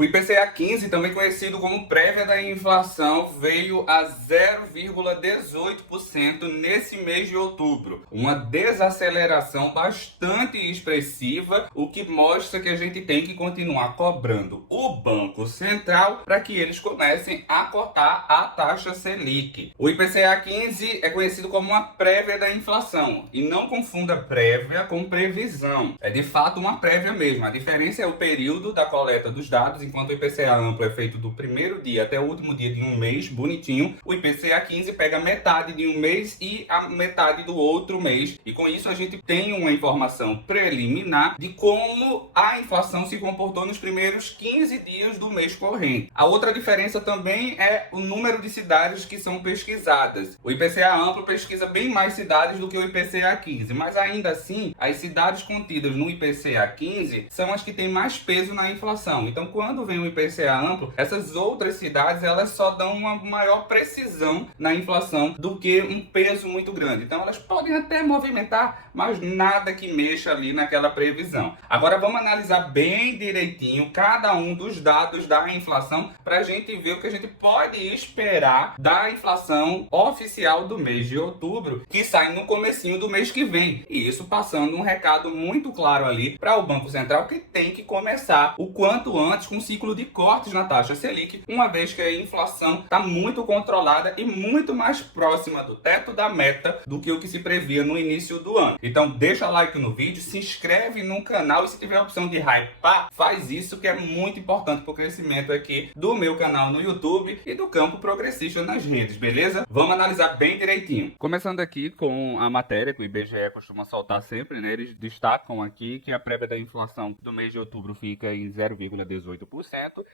O IPCA 15, também conhecido como prévia da inflação, veio a 0,18% nesse mês de outubro. Uma desaceleração bastante expressiva, o que mostra que a gente tem que continuar cobrando o Banco Central para que eles comecem a cortar a taxa Selic. O IPCA 15 é conhecido como uma prévia da inflação, e não confunda prévia com previsão. É de fato uma prévia mesmo. A diferença é o período da coleta dos dados. Enquanto o IPCA amplo é feito do primeiro dia até o último dia de um mês, bonitinho, o IPCA 15 pega metade de um mês e a metade do outro mês. E com isso a gente tem uma informação preliminar de como a inflação se comportou nos primeiros 15 dias do mês corrente. A outra diferença também é o número de cidades que são pesquisadas. O IPCA amplo pesquisa bem mais cidades do que o IPCA 15, mas ainda assim, as cidades contidas no IPCA 15 são as que têm mais peso na inflação. Então, quando vem o IPCA amplo, essas outras cidades elas só dão uma maior precisão na inflação do que um peso muito grande. Então, elas podem até movimentar, mas nada que mexa ali naquela previsão. Agora, vamos analisar bem direitinho cada um dos dados da inflação para a gente ver o que a gente pode esperar da inflação oficial do mês de outubro, que sai no comecinho do mês que vem. E isso passando um recado muito claro ali para o Banco Central, que tem que começar o quanto antes com um ciclo de cortes na taxa Selic, uma vez que a inflação está muito controlada e muito mais próxima do teto da meta do que o que se previa no início do ano. Então deixa like no vídeo, se inscreve no canal e se tiver a opção de hypar, faz isso, que é muito importante para o crescimento aqui do meu canal no YouTube e do campo progressista nas redes, beleza? Vamos analisar bem direitinho. Começando aqui com a matéria que o IBGE costuma soltar sempre, né? Eles destacam aqui que a prévia da inflação do mês de outubro fica em 0,18%,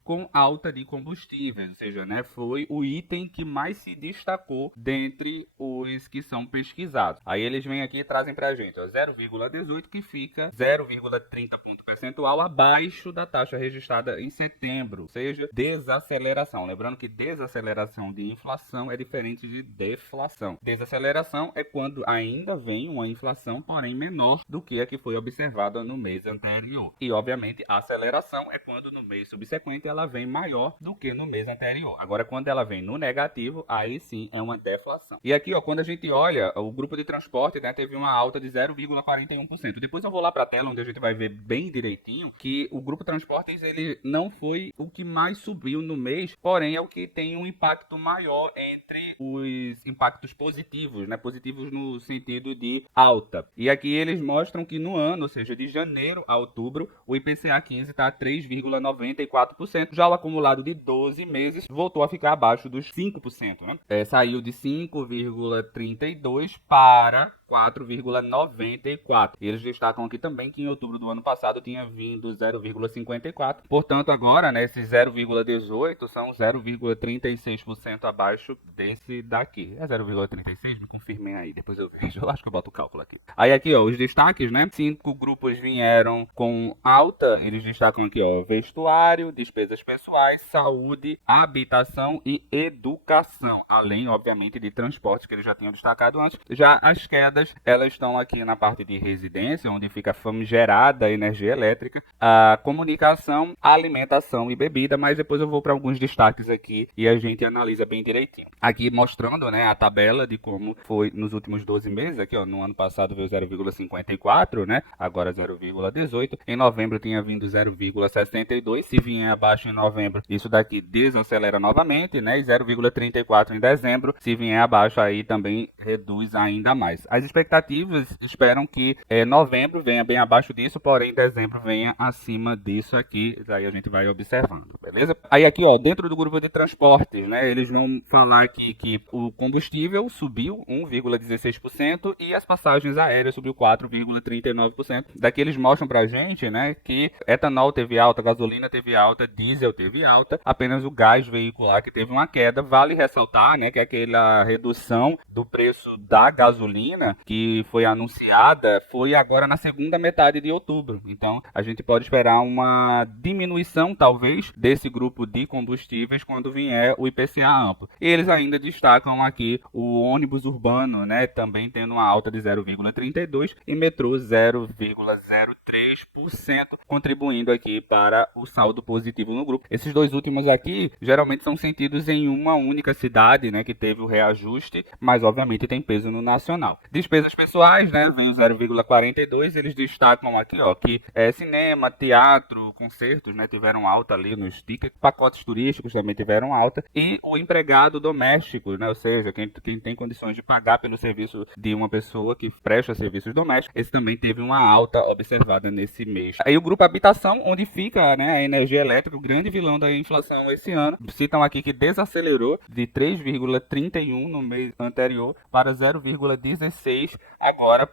com alta de combustíveis, ou seja, né, foi o item que mais se destacou dentre os que são pesquisados. Aí eles vêm aqui e trazem pra gente, 0,18, que fica 0,30 ponto percentual abaixo da taxa registrada em setembro, ou seja, desaceleração. Lembrando que desaceleração de inflação é diferente de deflação. Desaceleração é quando ainda vem uma inflação, porém menor do que a que foi observada no mês anterior. E, obviamente, a aceleração é quando no mês subsequente ela vem maior do que no mês anterior. Agora, quando ela vem no negativo, aí sim é uma deflação. E aqui, quando a gente olha, o grupo de transporte, né, teve uma alta de 0,41%. Depois eu vou lá para a tela onde a gente vai ver bem direitinho que o grupo transportes ele não foi o que mais subiu no mês, porém é o que tem um impacto maior entre os impactos positivos, né, positivos no sentido de alta. E aqui eles mostram que no ano, ou seja, de janeiro a outubro, o IPCA 15 está a 3,94%, já o acumulado de 12 meses voltou a ficar abaixo dos 5%, né? Saiu de 5,32 para 4,94. E eles destacam aqui também que em outubro do ano passado tinha vindo 0,54. Portanto, agora, né, esses 0,18 são 0,36% abaixo desse daqui. É 0,36? Me confirmem aí, depois eu vejo. Eu acho que eu boto o cálculo aqui. Aí aqui, os destaques, né? 5 grupos vieram com alta. Eles destacam aqui, vestuário, despesas pessoais, saúde, habitação e educação. Além, obviamente, de transporte, que eles já tinham destacado antes. Já as quedas, elas estão aqui na parte de residência, onde fica famigerada a energia elétrica, a comunicação, a alimentação e bebida, mas depois eu vou para alguns destaques aqui e a gente analisa bem direitinho. Aqui mostrando, né, a tabela de como foi nos últimos 12 meses, aqui, no ano passado veio 0,54, né, agora 0,18, em novembro tinha vindo 0,62, se vier abaixo em novembro, isso daqui desacelera novamente, né, e 0,34 em dezembro, se vier abaixo aí também reduz ainda mais. As expectativas esperam que novembro venha bem abaixo disso, porém dezembro venha acima disso aqui, daí a gente vai observando, beleza? Aí aqui, dentro do grupo de transportes, né, eles vão falar aqui que o combustível subiu 1,16% e as passagens aéreas subiu 4,39%. Daqui eles mostram pra gente, né, que etanol teve alta, gasolina teve alta, diesel teve alta, apenas o gás veicular que teve uma queda. Vale ressaltar, né, que aquela redução do preço da gasolina que foi anunciada foi agora na segunda metade de outubro. Então, a gente pode esperar uma diminuição, talvez, desse grupo de combustíveis quando vier o IPCA amplo. E eles ainda destacam aqui o ônibus urbano, né, também tendo uma alta de 0,32% e metrô 0,03%, contribuindo aqui para o saldo positivo no grupo. Esses dois últimos aqui, geralmente são sentidos em uma única cidade, né, que teve o reajuste, mas obviamente tem peso no nacional. Despesas pessoais, né, vem o 0,42%, eles destacam aqui, ó, que cinema, teatro, concertos, né, tiveram alta ali nos tickets, pacotes turísticos também tiveram alta, e o empregado doméstico, né, ou seja, quem tem condições de pagar pelo serviço de uma pessoa que presta serviços domésticos, esse também teve uma alta observada nesse mês. Aí o grupo habitação, onde fica, né, a energia elétrica, o grande vilão da inflação esse ano, citam aqui que desacelerou de 3,31 no mês anterior para 0,16 agora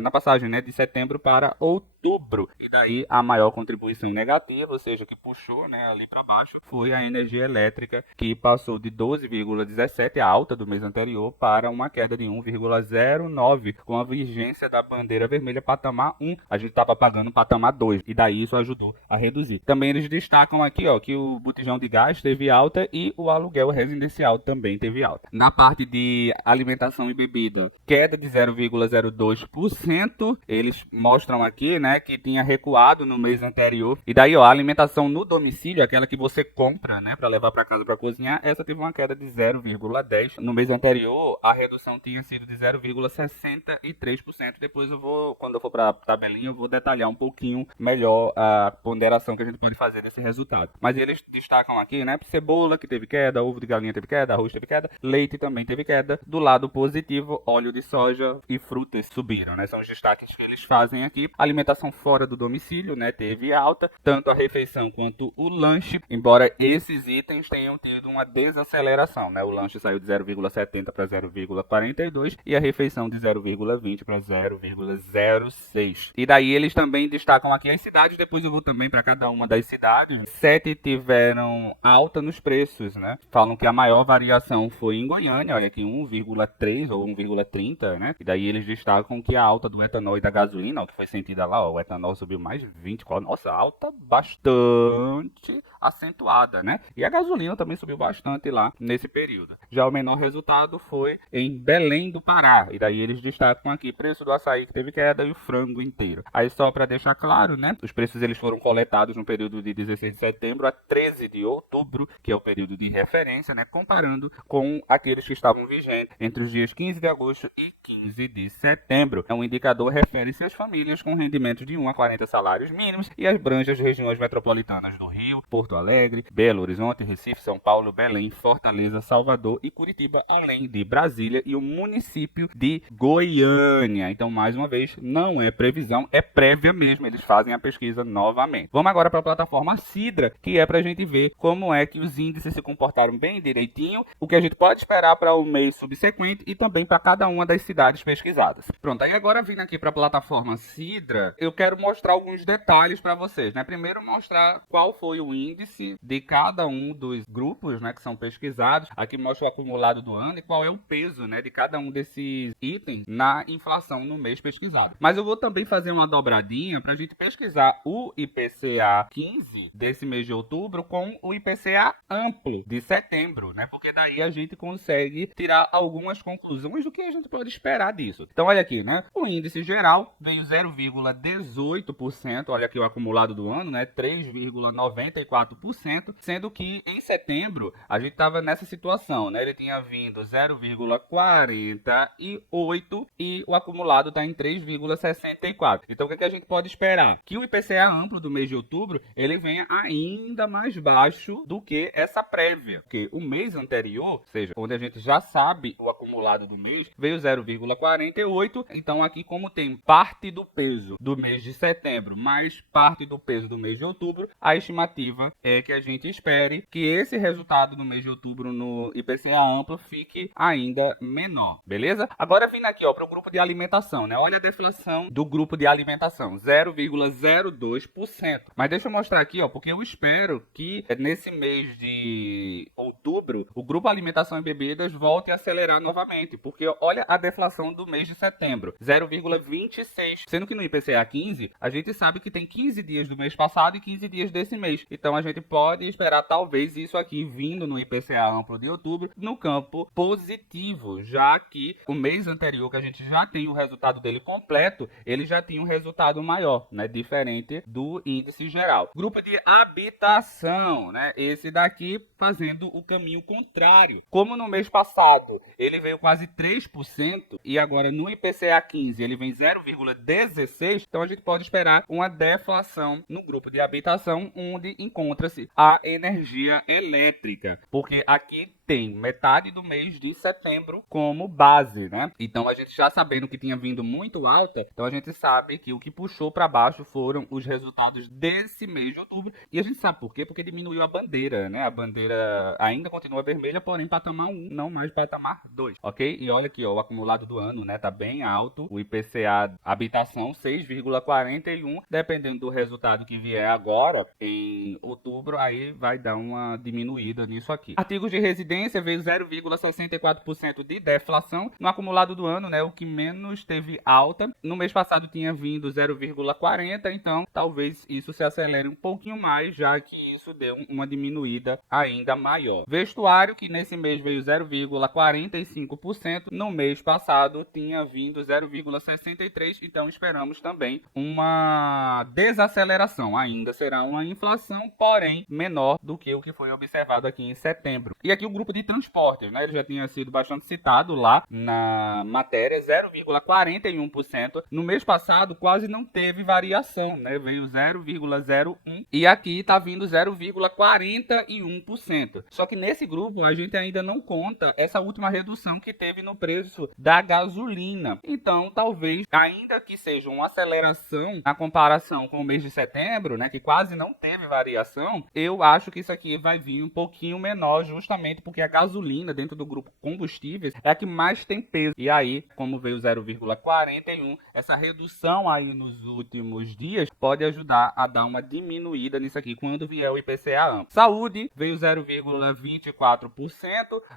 na passagem, né, de setembro para outubro. E daí a maior contribuição negativa, ou seja, que puxou, né, ali para baixo, foi a energia elétrica, que passou de 12,17, a alta do mês anterior, para uma queda de 1,09, com a vigência da bandeira vermelha patamar 1. A gente estava pagando patamar 2, e daí isso ajudou a reduzir. Também eles destacam aqui, ó, que o botijão de gás teve alta e o aluguel residencial também teve alta. Na parte de alimentação e bebida, queda de 0,02%. Eles mostram aqui, né, que tinha recuado no mês anterior. E daí, ó, a alimentação no domicílio, aquela que você compra, né, para levar para casa para cozinhar, essa teve uma queda de 0,10%. No mês anterior, a redução tinha sido de 0,63%. Depois quando eu for para a tabelinha, eu vou detalhar um pouquinho melhor a ponderação que a gente pode fazer desse resultado. Mas eles destacam aqui, né, cebola que teve queda, ovo de galinha teve queda, arroz teve queda, leite também teve queda. Do lado positivo, óleo de soja e frutas subiram, né? São os destaques que eles fazem aqui. A alimentação fora do domicílio, né, teve alta, tanto a refeição quanto o lanche, embora esses itens tenham tido uma desaceleração, né? O lanche saiu de 0,70 para 0,42 e a refeição de 0,20 para 0,06. E daí eles também destacam aqui as cidades, depois eu vou também para cada uma das cidades. 7 tiveram alta nos preços, né? Falam que a maior variação foi em Goiânia, olha aqui, 1,3 ou 1,30, né? E daí eles destacam que a alta do etanol e da gasolina, ó, que foi sentida lá, ó, o etanol subiu mais 24, nossa, alta bastante acentuada, né? E a gasolina também subiu bastante lá nesse período. Já o menor resultado foi em Belém do Pará, e daí eles destacam aqui preço do açaí que teve queda e o frango inteiro. Aí só para deixar claro, né? Os preços eles foram coletados no período de 16 de setembro a 13 de outubro, que é o período de referência, né? Comparando com aqueles que estavam vigentes entre os dias 15 de agosto e 15 de setembro. O indicador refere-se às famílias com rendimentos de 1 a 40 salários mínimos e abrange as regiões metropolitanas do Rio, Porto Alegre, Belo Horizonte, Recife, São Paulo, Belém, Fortaleza, Salvador e Curitiba, além de Brasília e o município de Goiânia. Então, mais uma vez, não é previsão, é prévia mesmo. Eles fazem a pesquisa novamente. Vamos agora para a plataforma Sidra, que é para a gente ver como é que os índices se comportaram bem direitinho, o que a gente pode esperar para o mês subsequente e também para cada uma das cidades pesquisadas. Pronto, aí agora vindo aqui para a plataforma Sidra, eu quero mostrar alguns detalhes para vocês, né? Primeiro mostrar qual foi o índice de cada um dos grupos, né, que são pesquisados. Aqui mostra o acumulado do ano e qual é o peso, né, de cada um desses itens na inflação no mês pesquisado. Mas eu vou também fazer uma dobradinha para a gente pesquisar o IPCA 15 desse mês de outubro com o IPCA amplo de setembro, né? Porque daí a gente consegue tirar algumas conclusões do que a gente pode esperar disso. Então olha aqui, né? O índice geral veio 0,18%, olha aqui o acumulado do ano, né? 3,94%, sendo que em setembro a gente estava nessa situação, né? Ele tinha vindo 0,48 e o acumulado está em 3,64. Então o que a gente pode esperar? Que o IPCA amplo do mês de outubro ele venha ainda mais baixo do que essa prévia, porque o mês anterior, ou seja, onde a gente já sabe o acumulado do mês, veio 0,48. Então aqui, como tem parte do peso do mês de setembro mais parte do peso do mês de outubro, a estimativa é que a gente espere que esse resultado no mês de outubro no IPCA amplo fique ainda menor, beleza? Agora vindo aqui, ó, para o grupo de alimentação, né? Olha a deflação do grupo de alimentação, 0,02%. Mas deixa eu mostrar aqui, ó, porque eu espero que nesse mês de outubro, o grupo alimentação e bebidas volte a acelerar novamente, porque olha a deflação do mês de setembro, 0,26, sendo que no IPCA 15, a gente sabe que tem 15 dias do mês passado e 15 dias desse mês. Então a gente pode esperar talvez isso aqui vindo no IPCA amplo de outubro no campo positivo, já que o mês anterior, que a gente já tem o resultado dele completo, ele já tinha um resultado maior, né, diferente do índice geral. Grupo de habitação, né, esse daqui fazendo o caminho contrário. Como no mês passado ele veio quase 3% e agora no IPCA 15 ele vem 0,16%, então a gente pode esperar uma deflação no grupo de habitação, onde encontra-se a energia elétrica, porque aqui tem metade do mês de setembro como base, né? Então a gente já sabendo que tinha vindo muito alta, então a gente sabe que o que puxou para baixo foram os resultados desse mês de outubro. E a gente sabe por quê? Porque diminuiu a bandeira, né? A bandeira ainda continua vermelha, porém patamar 1, não mais patamar 2, ok? E olha aqui, ó, o acumulado do ano, né? Tá bem alto. O IPCA habitação 6,41, dependendo do resultado que vier agora em outubro, aí vai dar uma diminuída nisso aqui. Artigos de residência veio 0,64% de deflação no acumulado do ano, né? O que menos teve alta. No mês passado tinha vindo 0,40, então talvez isso se acelere um pouquinho mais, já que isso deu uma diminuída ainda maior. Vestuário, que nesse mês veio 0,45%, no mês passado tinha vindo 0,63%, então esperamos também uma desaceleração. Ainda será uma inflação, porém menor do que o que foi observado aqui em setembro. E aqui o grupo de transportes, né? Ele já tinha sido bastante citado lá na matéria, 0,41%. No mês passado quase não teve variação, né? Veio 0,01% e aqui tá vindo 0,41%. Só que nesse grupo a gente ainda não conta essa última redução que teve no preço da gasolina. Então, talvez, ainda que seja uma aceleração na comparação com o mês de setembro, né, que quase não teve variação, eu acho que isso aqui vai vir um pouquinho menor, justamente porque a gasolina dentro do grupo combustíveis é a que mais tem peso. E aí, como veio 0,41, essa redução aí nos últimos dias pode ajudar a dar uma diminuída nisso aqui quando vier o IPCA amplo. Saúde veio 0,24%.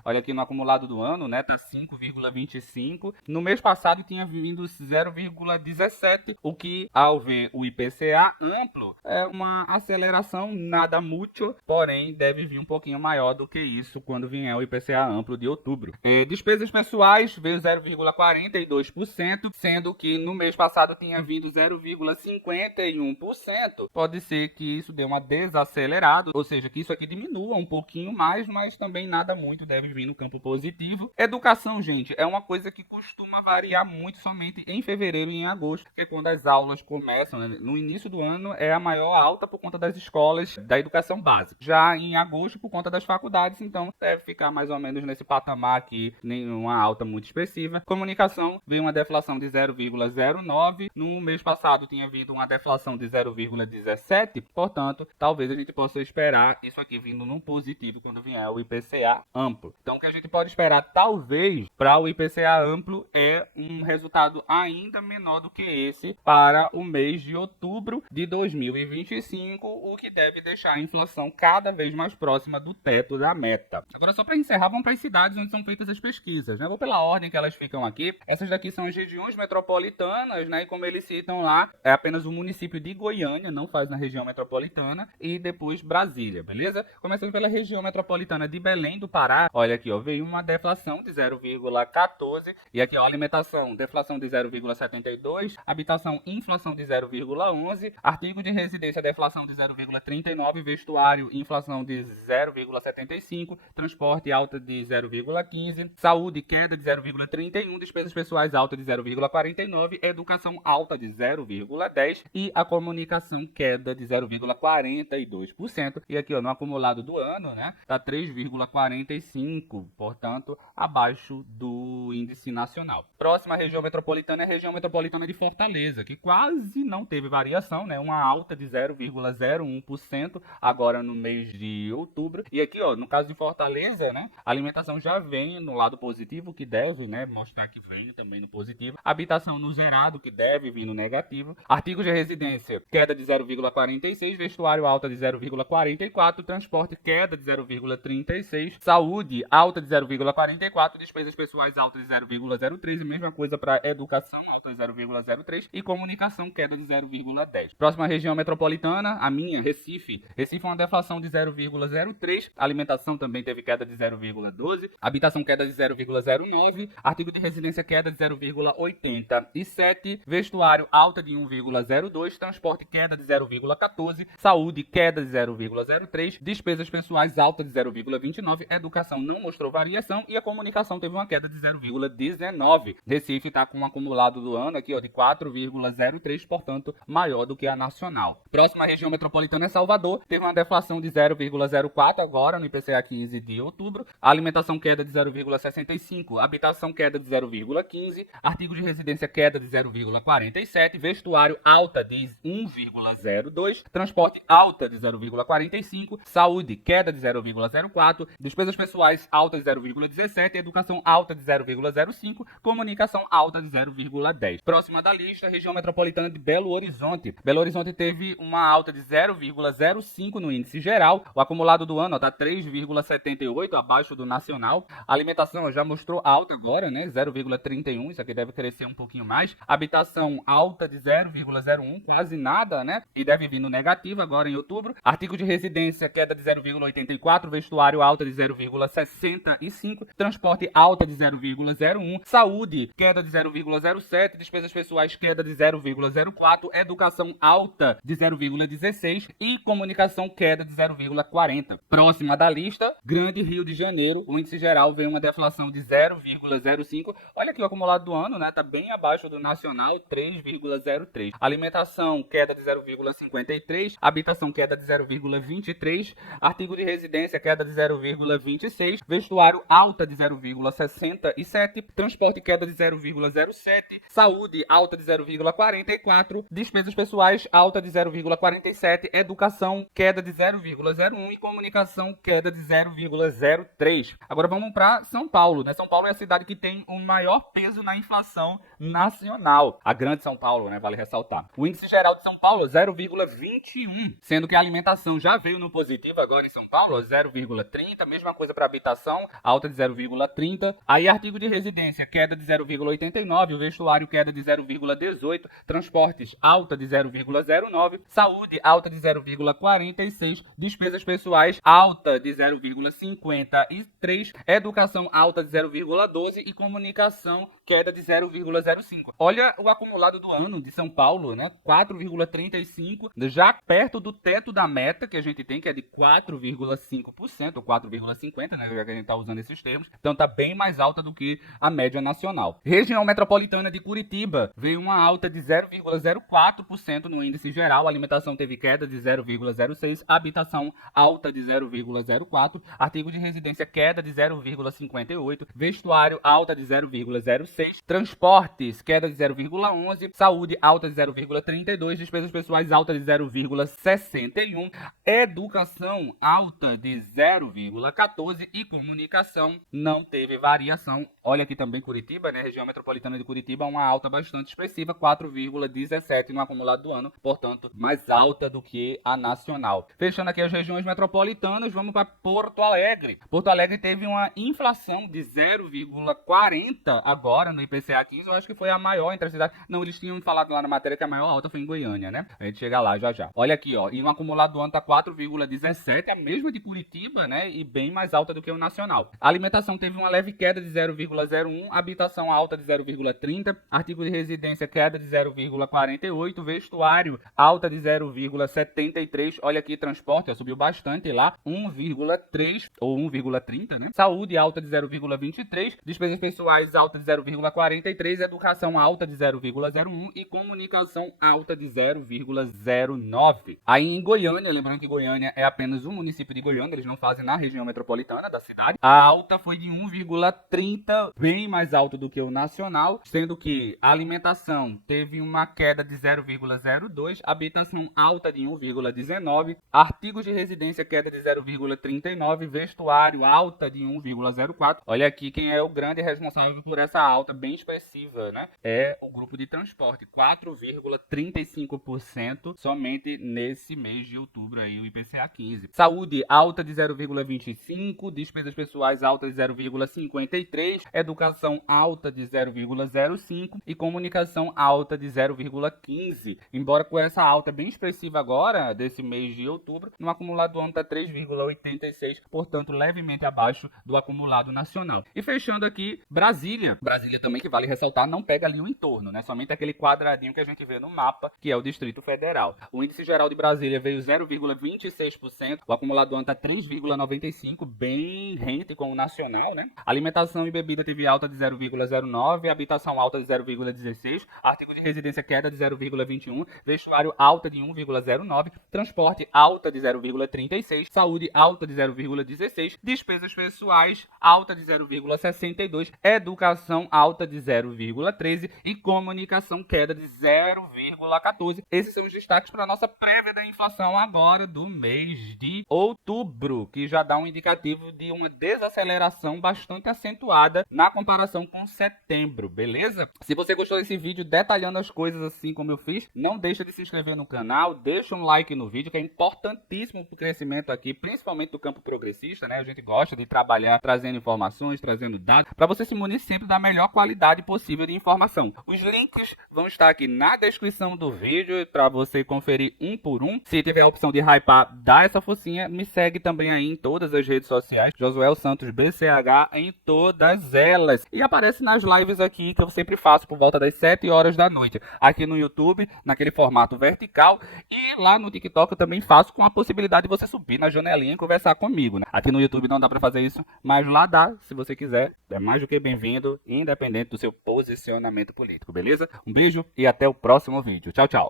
Olha aqui no acumulado do ano, né, tá 5,25%. No mês passado tinha vindo 0,17%, o que ao ver o IPCA amplo é uma aceleração nada mútil, porém deve vir um pouquinho maior do que isso quando vier o IPCA amplo de outubro. Despesas pessoais veio 0,42%, sendo que no mês passado tinha vindo 0,51%. Pode ser que isso dê uma desacelerada, ou seja, que isso aqui diminua um pouquinho mais, mas também nada muito deve vir no campo positivo. Educação, gente, é uma coisa que costuma variar muito somente em fevereiro e em agosto, porque quando as aulas começam, né, no início do ano é a maior alta por conta das escolas da educação básica. Já em agosto, por conta das faculdades, então deve ficar mais ou menos nesse patamar aqui, nenhuma alta muito expressiva. Comunicação veio uma deflação de 0,09%, no mês passado tinha vindo uma deflação de 0,17%, portanto, talvez a gente possa esperar isso aqui vindo num positivo quando vier o IPCA amplo. Então, o que a gente pode esperar, talvez, para o IPCA amplo é um resultado ainda menor do que esse para o mês de outubro de 2025, o que deve deixar a inflação cada vez mais próxima do teto da meta. Agora, só para encerrar, vamos para as cidades onde são feitas as pesquisas, né? Vou pela ordem que elas ficam aqui. Essas daqui são as regiões metropolitanas, né? E como eles citam lá, é apenas o município de Goiânia, não faz na região metropolitana, e depois Brasília, beleza? Começando pela região metropolitana de Belém do Pará, olha aqui, ó, veio uma deflação de 0,14%, e aqui, ó, alimentação, deflação de 0,72%, habitação, inflação de 0,11%, artigo de residência, deflação de 0,39%, vestuário, inflação de 0,75%, transporte, alta de 0,15%, saúde, queda de 0,31%, despesas pessoais, alta de 0,49%, educação, alta de 0,10% e a comunicação, queda de 0,42%. E aqui, ó, no acumulado do ano, né, tá 3,45%, portanto, abaixo do índice nacional. Próxima região metropolitana é a região metropolitana de Fortaleza, que quase não teve variação, né, uma alta de 0,01%, 0,5% agora no mês de outubro. E aqui, ó, no caso de Fortaleza, né, a alimentação já vem no lado positivo, que deve, né, mostrar que vem também no positivo. Habitação no zerado, que deve vir no negativo. Artigos de residência, queda de 0,46, vestuário alta de 0,44, transporte queda de 0,36, saúde alta de 0,44, despesas pessoais alta de 0,03, mesma coisa para educação alta de 0,03 e comunicação queda de 0,10. Próxima região metropolitana, a minha, Recife. Recife uma deflação de 0,03, alimentação também teve queda de 0,12, habitação queda de 0,09, artigo de residência queda de 0,87, vestuário alta de 1,02, transporte queda de 0,14, saúde queda de 0,03, despesas pessoais alta de 0,29, educação não mostrou variação e a comunicação teve uma queda de 0,19. Recife está com um acumulado do ano aqui, ó, de 4,03, portanto maior do que a nacional. Próxima região metropolitana é Salvador, teve uma deflação de 0,04 agora no IPCA 15 de outubro, alimentação queda de 0,65, habitação queda de 0,15, artigo de residência queda de 0,47, vestuário alta de 1,02, transporte alta de 0,45, saúde queda de 0,04, despesas pessoais alta de 0,17, educação alta de 0,05, comunicação alta de 0,10. Próxima da lista, região metropolitana de Belo Horizonte. Belo Horizonte teve uma alta de 0,05 no índice geral, o acumulado do ano está 3,78 abaixo do nacional. A alimentação já mostrou alta agora, né, 0,31, isso aqui deve crescer um pouquinho mais. Habitação alta de 0,01, quase nada, né, e deve vir no negativo agora em outubro. Artigo de residência queda de 0,84, vestuário alta de 0,65, transporte alta de 0,01, saúde queda de 0,07, despesas pessoais queda de 0,04, educação alta de 0,16 e comunicação queda de 0,40. Próxima da lista, Grande Rio de Janeiro, o índice geral veio uma deflação de 0,05. Olha aqui o acumulado do ano, né, tá bem abaixo do nacional, 3,03. Alimentação queda de 0,53, habitação queda de 0,23, artigo de residência queda de 0,26, vestuário alta de 0,67, transporte queda de 0,07, saúde alta de 0,44, despesas pessoais alta de 0,47, educação queda de 0,01 e comunicação queda de 0,03. Agora vamos para São Paulo, né? São Paulo é a cidade que tem o maior peso na inflação nacional. A grande São Paulo, né? Vale ressaltar. O índice geral de São Paulo 0,21, sendo que a alimentação já veio no positivo agora em São Paulo, 0,30, mesma coisa para habitação, alta de 0,30. Aí artigo de residência queda de 0,89, o vestuário queda de 0,18, transportes alta de 0,09, saúde alta de 0,46, despesas pessoais alta de 0,53, educação alta de 0,12 e comunicação queda de 0,05. Olha o acumulado do ano de São Paulo, né? 4,35, já perto do teto da meta que a gente tem, que é de 4,5%, ou 4,50%, né? Já que a gente está usando esses termos. Então tá bem mais alta do que a média nacional. Região metropolitana de Curitiba veio uma alta de 0,04% no índice geral. A alimentação teve queda de 0,06%, habitação alta de 0,04%, artigo de residência queda de 0,58%, vestuário alta de 0,06%, transportes queda de 0,11%, saúde alta de 0,32%, despesas pessoais alta de 0,61%, educação alta de 0,14% e comunicação não teve variação. Olha aqui também Curitiba, né? Região metropolitana de Curitiba, uma alta bastante expressiva, 4,17% no acumulado do ano, portanto, mais alta do que a nacional. Fechando aqui as regiões metropolitanas, vamos para Porto Alegre. Porto Alegre teve uma inflação de 0,40% agora no IPCA 15, eu acho que foi a maior entre as cidades. Não, eles tinham falado lá na matéria que a maior alta foi em Goiânia, né? A gente chega lá já já. Olha aqui, ó, e no acumulado do ano tá 4,17%, a mesma de Curitiba, né? E bem mais alta do que o nacional. A alimentação teve uma leve queda de 0,01%, habitação alta de 0,30%, artigo de residência queda de 0,48%, vestuário alta de 0,73%, olha aqui, transporte, ó, subiu bastante lá, 1,3% ou 1,30%, né? Saúde alta de 0,23%, despesas pessoais alta de 0,43%, educação alta de 0,01% e comunicação alta de 0,09%. Aí em Goiânia, lembrando que Goiânia é apenas um município de Goiânia, eles não fazem na região metropolitana da cidade, a alta foi de 1,30%, ainda bem mais alto do que o nacional, sendo que a alimentação teve uma queda de 0,02, habitação alta de 1,19, artigos de residência queda de 0,39, vestuário alta de 1,04. Olha aqui quem é o grande responsável por essa alta bem expressiva, né? É o grupo de transporte, 4,35% somente nesse mês de outubro aí, o IPCA 15. Saúde alta de 0,25, despesas pessoais alta de 0,53, educação alta de 0,05 e comunicação alta de 0,15. Embora com essa alta bem expressiva agora, desse mês de outubro, no acumulado do ano está 3,86, portanto levemente abaixo do acumulado nacional. E fechando aqui, Brasília. Brasília também, que vale ressaltar, não pega ali o entorno, né? Somente aquele quadradinho que a gente vê no mapa, que é o Distrito Federal. O índice geral de Brasília veio 0,26%, o acumulado do ano está 3,95%, bem rente com o nacional, né? Alimentação e bebida teve alta de 0,09%, habitação alta de 0,16%, artigo de residência queda de 0,21%, vestuário alta de 1,09%, transporte alta de 0,36%, saúde alta de 0,16%, despesas pessoais alta de 0,62%, educação alta de 0,13% e comunicação queda de 0,14%. Esses são os destaques para a nossa prévia da inflação agora do mês de outubro, que já dá um indicativo de uma desaceleração bastante acentuada na comparação com setembro, beleza? Se você gostou desse vídeo detalhando as coisas assim como eu fiz, não deixa de se inscrever no canal, deixa um like no vídeo, que é importantíssimo para o crescimento aqui, principalmente do campo progressista, né? A gente gosta de trabalhar trazendo informações, trazendo dados, para você se munir sempre da melhor qualidade possível de informação. Os links vão estar aqui na descrição do vídeo para você conferir um por um. Se tiver a opção de hypar, dá essa focinha. Me segue também aí em todas as redes sociais, Josuel Santos BCH, em todas elas. E aparece nas lives aqui que eu sempre faço por volta das 7 horas da noite. Aqui no YouTube, naquele formato vertical. E lá no TikTok eu também faço, com a possibilidade de você subir na janelinha e conversar comigo, né? Aqui no YouTube não dá para fazer isso, mas lá dá, se você quiser. É mais do que bem-vindo, independente do seu posicionamento político, beleza? Um beijo e até o próximo vídeo. Tchau, tchau.